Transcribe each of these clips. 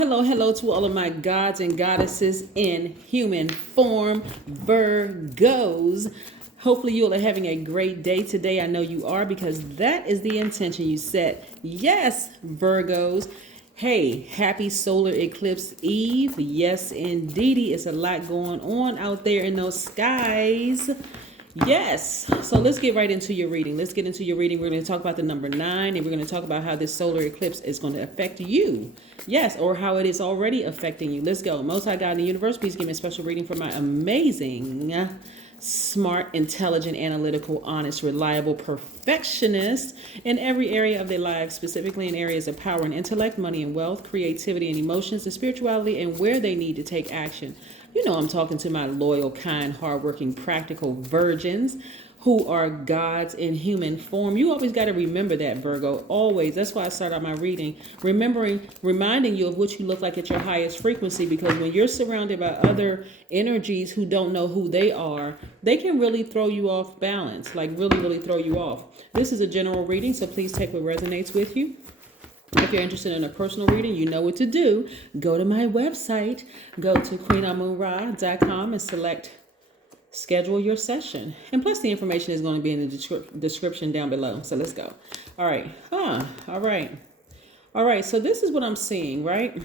Hello to all of my gods and goddesses in human form, Virgos. Hopefully you all are having a great day today. I know you are, because that is the intention you set. Yes, Virgos. Hey, happy solar eclipse eve. Yes, indeedy. It's a lot going on out there in those skies. Yes. So let's get right into your reading. Let's get into your reading. We're going to talk about the number 9, and we're going to talk about how this solar eclipse is going to affect you. Yes, or how it is already affecting you. Let's go. Most High God in the universe, please give me a special reading for my amazing, smart, intelligent, analytical, honest, reliable perfectionists in every area of their lives, specifically in areas of power and intellect, money and wealth, creativity and emotions, and spirituality, and where they need to take action. You know, I'm talking to my loyal, kind, hardworking, practical virgins who are gods in human form. You always got to remember that, Virgo. Always. That's why I start out my reading, reminding you of what you look like at your highest frequency, because when you're surrounded by other energies who don't know who they are, they can really throw you off balance, like really throw you off. This is a general reading, so please take what resonates with you. If you're interested in a personal reading, you know what to do. Go to my website, go to queenamunra.com and select schedule your session. And plus the information is going to be in the description down below. So let's go. All right. All right. So this is what I'm seeing, right?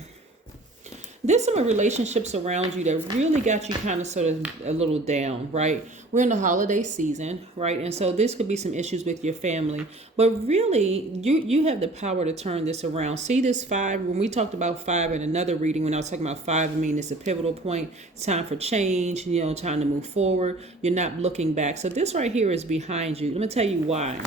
There's some relationships around you that really got you kind of sort of a little down, right? We're in the holiday season, right? And so this could be some issues with your family, but really you have the power to turn this around. See this 5, when we talked about 5 in another reading, when I was talking about 5, I mean, it's a pivotal point. It's time for change, time to move forward. You're not looking back. So this right here is behind you. Let me tell you why.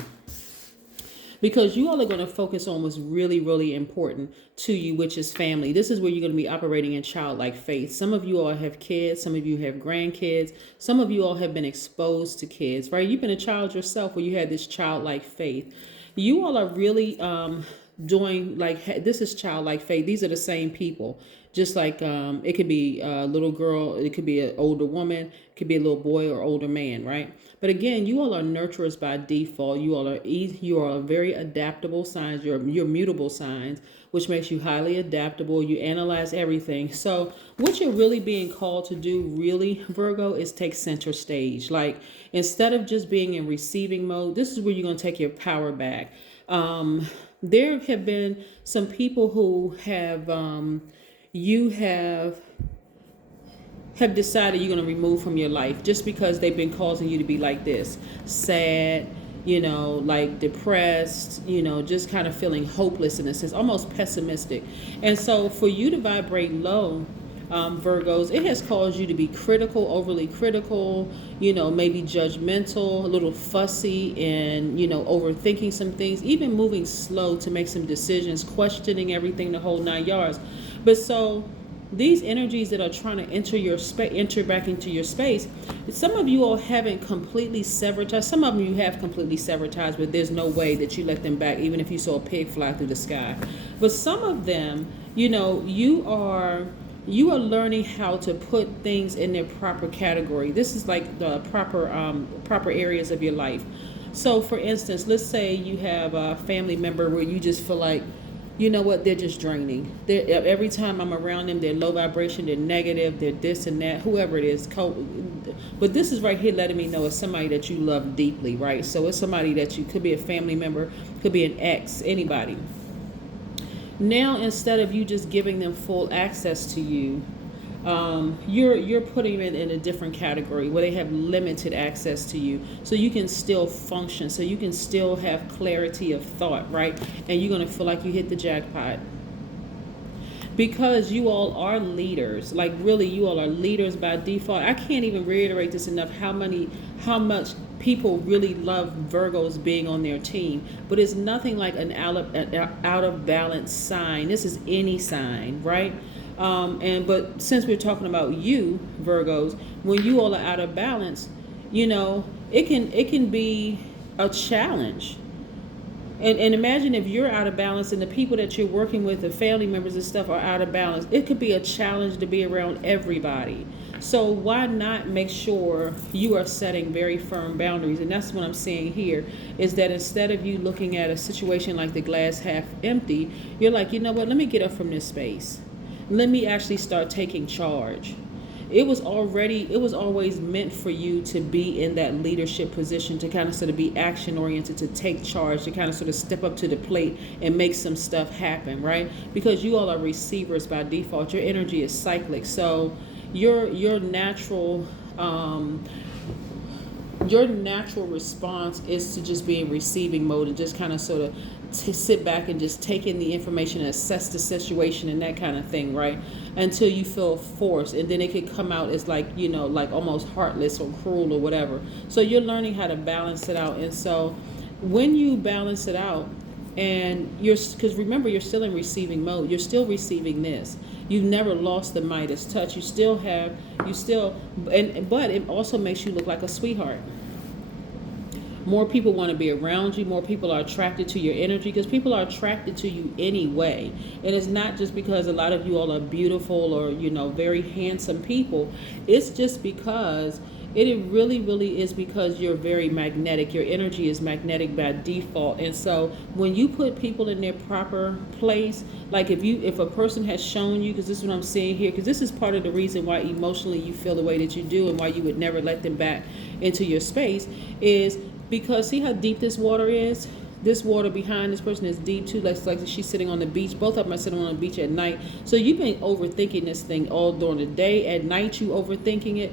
Because you all are going to focus on what's really important to you, which is family. This is where you're going to be operating in childlike faith. Some of you all have kids. Some of you have grandkids. Some of you all have been exposed to kids, right? You've been a child yourself where you had this childlike faith. You all are really doing this is childlike faith. These are the same people. Just like it could be a little girl, it could be an older woman, it could be a little boy or older man, right? But again, you all are nurturers by default. You are very adaptable signs. You're mutable signs, which makes you highly adaptable. You analyze everything. So what you're really being called to do, really, Virgo, is take center stage. Like, instead of just being in receiving mode, this is where you're going to take your power back. There have been some people who have have decided you're going to remove from your life just because they've been causing you to be like this, sad, like depressed, just kind of feeling hopeless in a sense, almost pessimistic. And so for you to vibrate low, Virgos, it has caused you to be critical, overly critical, maybe judgmental, a little fussy, and, overthinking some things, even moving slow to make some decisions, questioning everything, the whole 9 yards. But so these energies that are trying to enter back into your space, some of you all haven't completely severed ties. Some of them you have completely severed ties, but there's no way that you let them back, even if you saw a pig fly through the sky. But some of them, you are learning how to put things in their proper category. This is like the proper areas of your life. So for instance, let's say you have a family member where you just feel like, you know what, they're just draining. Every time I'm around them, they're low vibration, they're negative, they're this and that, whoever it is. But this is right here letting me know it's somebody that you love deeply, right? So it's somebody that you could be a family member, could be an ex, anybody. Now, instead of you just giving them full access to you, you're putting them in a different category where they have limited access to you, so you can still function, so you can still have clarity of thought, right? And you're going to feel like you hit the jackpot, because you all are leaders. Like, really, you all are leaders by default. I can't even reiterate this enough, how much people really love Virgos being on their team. But it's nothing like an out of balance sign. This is any sign, right? But since we're talking about you, Virgos, when you all are out of balance, it can be a challenge. And imagine if you're out of balance and the people that you're working with, the family members and stuff, are out of balance. It could be a challenge to be around everybody. So why not make sure you are setting very firm boundaries? And that's what I'm seeing here, is that instead of you looking at a situation like the glass half empty, you're like, you know what, let me get up from this space. let me actually start taking charge. It was always meant for you to be in that leadership position, to kind of sort of be action oriented, to take charge, to kind of sort of step up to the plate and make some stuff happen, right? Because you all are receivers by default. Your energy is cyclic. So your natural response is to just be in receiving mode and just kind of sort of to sit back and just take in the information and assess the situation and that kind of thing, right? Until you feel forced, and then it could come out as like, like almost heartless or cruel or whatever. So you're learning how to balance it out. And so when you balance it out, and because remember, you're still in receiving mode, you're still receiving this. You've never lost the Midas touch. But it also makes you look like a sweetheart. More people want to be around you. More people are attracted to your energy, because people are attracted to you anyway. And it's not just because a lot of you all are beautiful or, very handsome people. It's just because it really, really is because you're very magnetic. Your energy is magnetic by default. And so when you put people in their proper place, like if a person has shown you, because this is what I'm saying here, because this is part of the reason why emotionally you feel the way that you do and why you would never let them back into your space, is because see how deep this water is? This water behind this person is deep too. Like she's sitting on the beach. Both of them are sitting on the beach at night. So you've been overthinking this thing all during the day. At night, you overthinking it.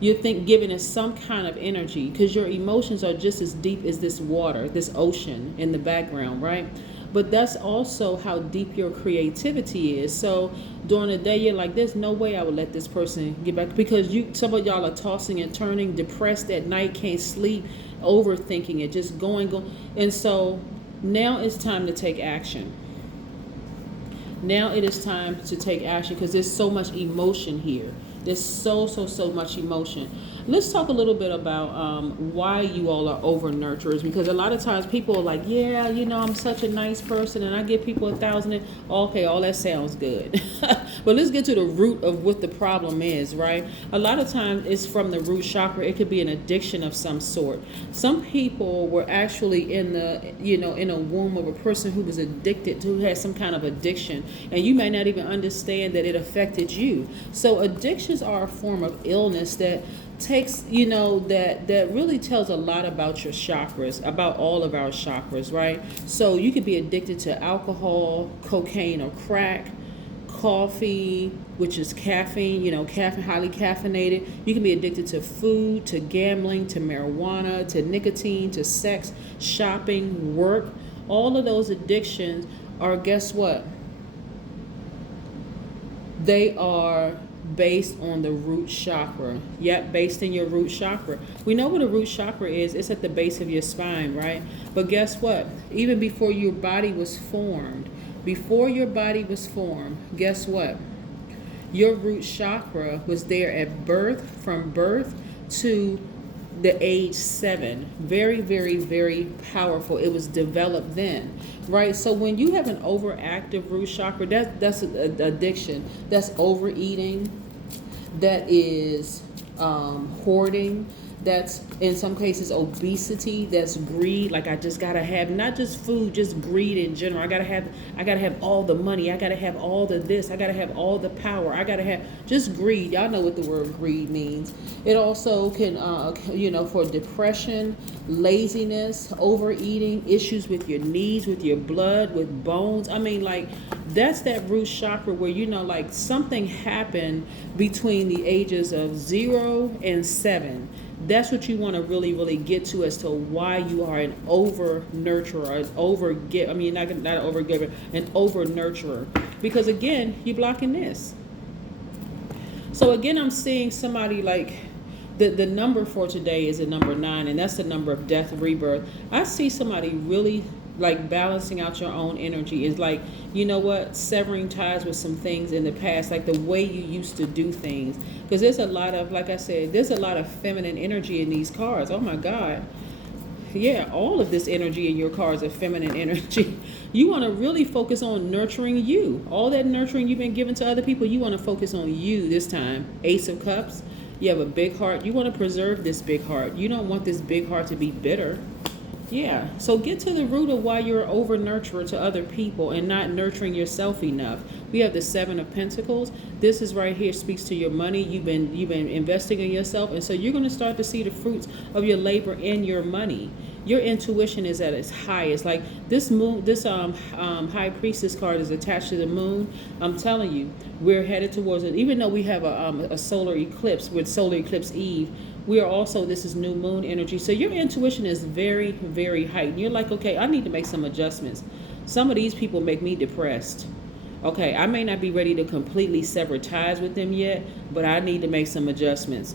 You think giving it some kind of energy, because your emotions are just as deep as this water, this ocean in the background, right? But that's also how deep your creativity is. So during the day, you're like, there's no way I would let this person get back, because some of y'all are tossing and turning, depressed at night, can't sleep, overthinking it, just going. And so now it's time to take action. Now it is time to take action, because there's so much emotion here. There's so much emotion. Let's talk a little bit about why you all are over nurturers, because a lot of times people are like, yeah, I'm such a nice person and I give people 1,000. Okay, all that sounds good. But let's get to the root of what the problem is, right? A lot of times it's from the root chakra. It could be an addiction of some sort. Some people were actually in a womb of a person who was addicted, who had some kind of addiction, and you may not even understand that it affected you. So addictions are a form of illness that takes, that really tells a lot about your chakras, about all of our chakras, right? So you could be addicted to alcohol, cocaine, or crack, coffee, which is caffeine, caffeine, highly caffeinated. You can be addicted to food, to gambling, to marijuana, to nicotine, to sex, shopping, work. All of those addictions are, guess what? They are based on the root chakra. Yep, based in your root chakra. We know what a root chakra is. It's at the base of your spine, right? But guess what? Even before your body was formed, guess what? Your root chakra was there at birth, from birth to the age 7. Very, very, very powerful. It was developed then, right? So when you have an overactive root chakra, that's an addiction. That's overeating. That is hoarding. That's in some cases obesity. That's greed. Like, I just gotta have not just food, just greed in general. I gotta have all the money. I gotta have all the this. I gotta have all the power. I gotta have just greed. Y'all know what the word greed means. It also can, for depression, laziness, overeating, issues with your knees, with your blood, with bones. I mean, like, that's that root chakra where, like, something happened between the ages of 0 and 7. That's what you want to really, really get to as to why you are an over nurturer, an over giver, an over nurturer. Because again, you're blocking this. So again, I'm seeing somebody like the number for today is a number 9, and that's the number of death, rebirth. I see somebody really like balancing out your own energy. Is like, severing ties with some things in the past, like the way you used to do things. Because there's a lot of, like I said, there's a lot of feminine energy in these cards. Oh my God. Yeah, all of this energy in your cards are feminine energy. You want to really focus on nurturing you. All that nurturing you've been giving to other people, you want to focus on you this time. Ace of Cups. You have a big heart. You want to preserve this big heart. You don't want this big heart to be bitter. Yeah, so get to the root of why you're over nurturer to other people and not nurturing yourself enough. We have the Seven of Pentacles. This is right here speaks to your money. You've been investing in yourself, and so you're going to start to see the fruits of your labor in your money. Your intuition is at its highest. Like this moon, this high priestess card is attached to the moon. I'm telling you, we're headed towards it. Even though we have a solar eclipse with solar eclipse Eve, we are also, this is new moon energy. So your intuition is very, very heightened. You're like, okay, I need to make some adjustments. Some of these people make me depressed. Okay, I may not be ready to completely sever ties with them yet, but I need to make some adjustments.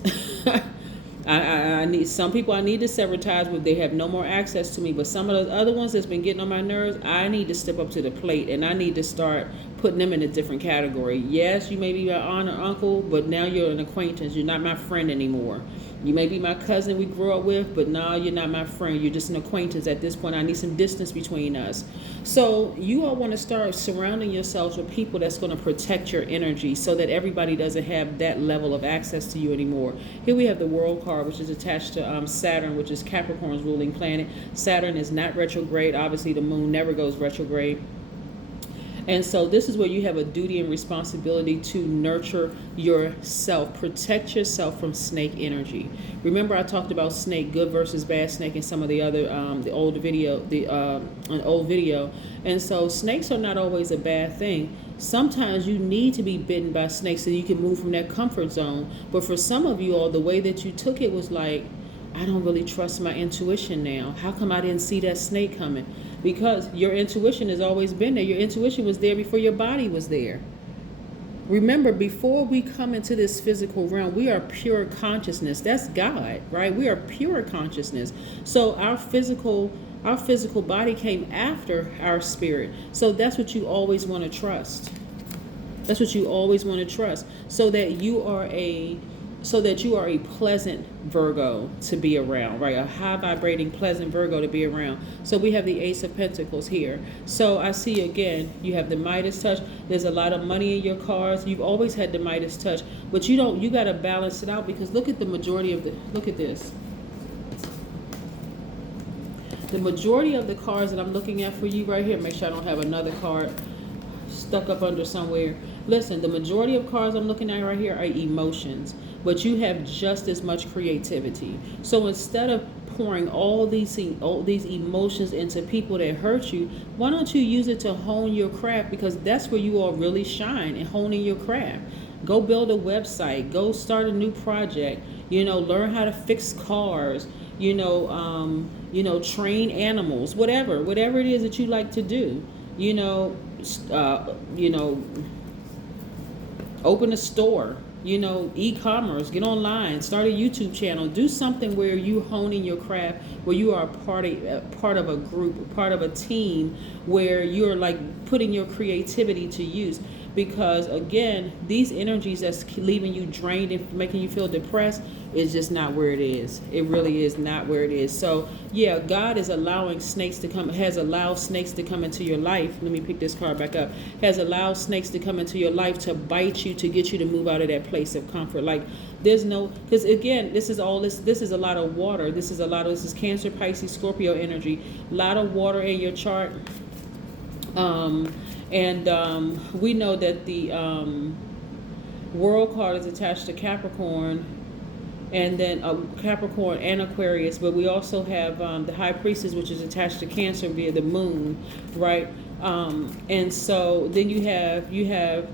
I need some people I need to sever ties with. They have no more access to me, but some of those other ones that's been getting on my nerves, I need to step up to the plate, and I need to start putting them in a different category. Yes, you may be my aunt or uncle, but now you're an acquaintance. You're not my friend anymore. You may be my cousin we grew up with, but now you're not my friend. You're just an acquaintance at this point. I need some distance between us. So you all want to start surrounding yourselves with people that's going to protect your energy so that everybody doesn't have that level of access to you anymore. Here we have the World card, which is attached to Saturn, which is Capricorn's ruling planet. Saturn is not retrograde. Obviously, the moon never goes retrograde. And so this is where you have a duty and responsibility to nurture yourself, protect yourself from snake energy. Remember, I talked about snake, good versus bad snake, in some of the other an old video. And so snakes are not always a bad thing. Sometimes you need to be bitten by snakes so you can move from that comfort zone. But for some of you all, the way that you took it was like, I don't really trust my intuition now. How come I didn't see that snake coming? Because your intuition has always been there. Your intuition was there before your body was there. Remember, before we come into this physical realm, we are pure consciousness. That's God, right? We are pure consciousness. So our physical body came after our spirit. So that's what you always want to trust. That's what you always want to trust. So that you are a pleasant Virgo to be around, right? A high vibrating, pleasant Virgo to be around. So we have the Ace of Pentacles here. So I see again, you have the Midas touch. There's a lot of money in your cards. You've always had the Midas touch, but you got to balance it out, because look at the majority of look at this. The majority of the cards that I'm looking at for you right here, make sure I don't have another card stuck up under somewhere. Listen, the majority of cards I'm looking at right here are emotions, but you have just as much creativity. So instead of pouring all these emotions into people that hurt you, why don't you use it to hone your craft? Because that's where you all really shine, in honing your craft. Go build a website, go start a new project, learn how to fix cars, train animals, whatever it is that you like to do, open a store, e-commerce, get online, start a YouTube channel, do something where you honing your craft, where you are part of a group, part of a team, where you're like putting your creativity to use. Because again, these energies that's leaving you drained and making you feel depressed is just not where it is. It really is not where it is. So yeah, God is allowing snakes to come, has allowed snakes to come into your life. Let me pick this card back up. Has allowed snakes to come into your life to bite you, to get you to move out of that place of comfort. Like there's no, because again, this is a lot of water. This is Cancer, Pisces, Scorpio energy. A lot of water in your chart. We know that the World card is attached to Capricorn, and then Capricorn and Aquarius, but we also have the High Priestess, which is attached to Cancer via the moon, right? And so then you have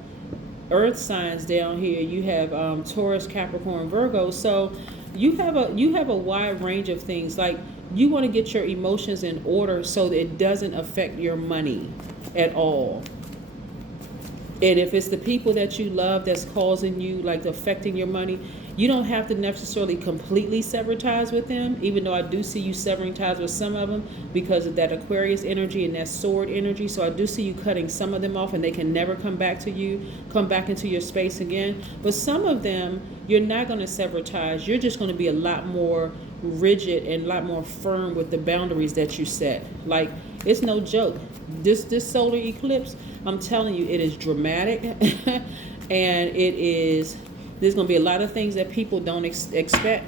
Earth signs down here. You have Taurus, Capricorn, Virgo. So you have a wide range of things. Like you want to get your emotions in order so that it doesn't affect your money at all. And if it's the people that you love that's causing you, like affecting your money, you don't have to necessarily completely sever ties with them, even though I do see you severing ties with some of them because of that Aquarius energy and that sword energy. So I do see you cutting some of them off, and they can never come back into your space again. But some of them, you're not going to sever ties. You're just going to be a lot more rigid and a lot more firm with the boundaries that you set. Like, it's no joke. This solar eclipse, I'm telling you, it is dramatic. And there's going to be a lot of things that people don't expect.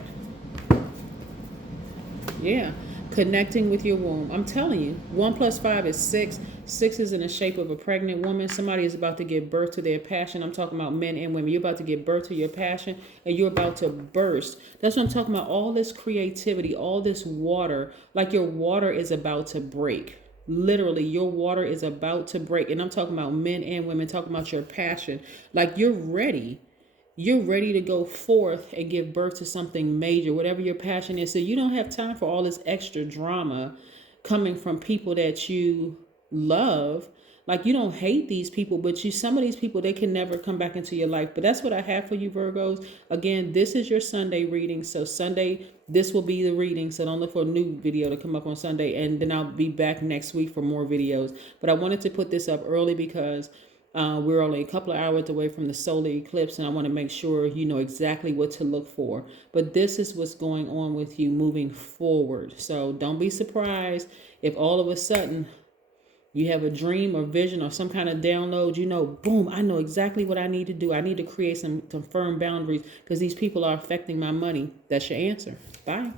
Yeah. Connecting with your womb. I'm telling you, 1 + 5 is 6. 6 is in the shape of a pregnant woman. Somebody is about to give birth to their passion. I'm talking about men and women. You're about to give birth to your passion and you're about to burst. That's what I'm talking about. All this creativity, all this water, like your water is about to break. Literally, your water is about to break. And I'm talking about men and women, talking about your passion. Like you're ready. You're ready to go forth and give birth to something major, whatever your passion is. So you don't have time for all this extra drama coming from people that you love. Like you don't hate these people, but some of these people, they can never come back into your life. But that's what I have for you, Virgos. Again, this is your Sunday reading. So Sunday, this will be the reading. So don't look for a new video to come up on Sunday. And then I'll be back next week for more videos. But I wanted to put this up early because we're only a couple of hours away from the solar eclipse, and I want to make sure you know exactly what to look for. But this is what's going on with you moving forward. So don't be surprised if all of a sudden you have a dream or vision or some kind of download, you know, boom, I know exactly what I need to do. I need to create some firm boundaries because these people are affecting my money. That's your answer. Bye.